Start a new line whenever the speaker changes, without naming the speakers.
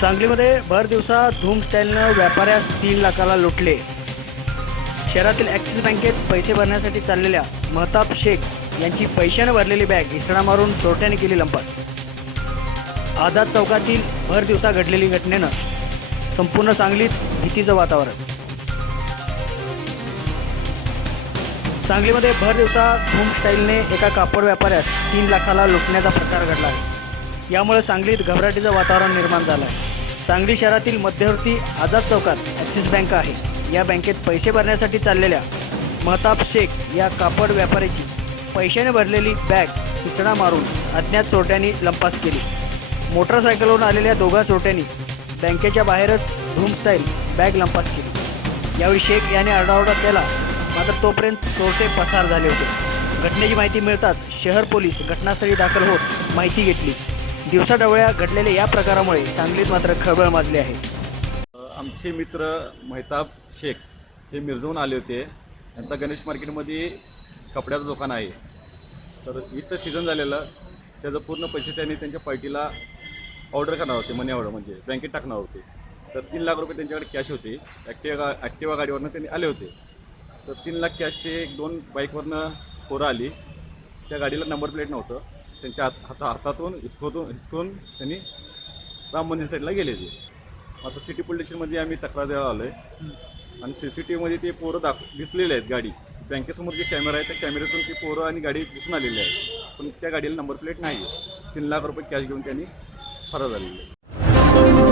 सांगलीमध्ये भर दिवसा धूम स्टाईलनं व्यापाऱ्यास तीन लाखाला लुटले. शहरातील ॲक्सिस बँकेत पैसे भरण्यासाठी चाललेल्या महताब शेख यांची पैशानं भरलेली बॅग इसणा मारून चोरट्याने केली लंपट. आझाद चौकातील भर दिवसा घडलेली घटनेनं संपूर्ण सांगलीत भीतीचं वातावरण. सांगलीमध्ये भर दिवसा धूम स्टाईलने एका कापड व्यापाऱ्यास तीन लाखाला लुटण्याचा प्रकार घडला आहे. यामुळे सांगलीत घबराटीचं वातावरण निर्माण झालं आहे. सांगली शहरातील मध्यवर्ती आझाद चौकात ॲक्सिस बँक आहे. या बँकेत पैसे भरण्यासाठी चाललेल्या महताब शेख या कापड व्यापाऱ्याची पैशाने भरलेली बॅग सुचना मारून अज्ञात चोरट्यांनी लंपास केली. मोटरसायकलवरून आलेल्या दोघा चोरट्यांनी बँकेच्या बाहेरच धूम स्टाईल बॅग लंपास केली. यावेळी शेख याने आरडाओरडा केला. मात्र तोपर्यंत चोरटे पसार झाले होते. घटनेची माहिती मिळताच शहर पोलीस घटनास्थळी दाखल होत माहिती घेतली. दिवसाढवळ्या घडलेल्या या प्रकारामुळे सांगलीत मात्र खळबळ माजली आहे.
आमचे मित्र मेहताब शेख हे मिरजवून आले होते. त्यांचा गणेश मार्केटमध्ये कपड्याचं दुकान आहे. तर इथं सीझन झालेलं त्याचं पूर्ण पैसे त्यांनी त्यांच्या पार्टीला ऑर्डर करणार होते मनी ऑर्डर म्हणजे बँकेत टाकणार होते. तर तीन लाख रुपये त्यांच्याकडे कॅश होते. ॲक्टिवा ॲक्टिवा गाडीवरनं त्यांनी आले होते. तर तीन लाख कॅश ते एक दोन बाईकवरनं पोरं आली. त्या गाडीला नंबर प्लेट नव्हतं. त्यांच्या हात हाता हातातून हिसकून हिसकून त्यांनी राम मंदिर साईडला गेले ते आता सिटी पोलीस स्टेशनमध्ये आम्ही तक्रार द्यायला आलो आहे आणि सी सी टी व्हीमध्ये ते पोरं दाख दिसलेले आहेत गाडी. बँकेसमोर जे कॅमेरा आहे त्या कॅमेऱ्यातून ती पोरं आणि गाडी दिसून आलेली आहे. पण त्या गाडीला नंबर प्लेट नाही आहे तीन लाख रुपये कॅश घेऊन त्यांनी फरार झालेले आहे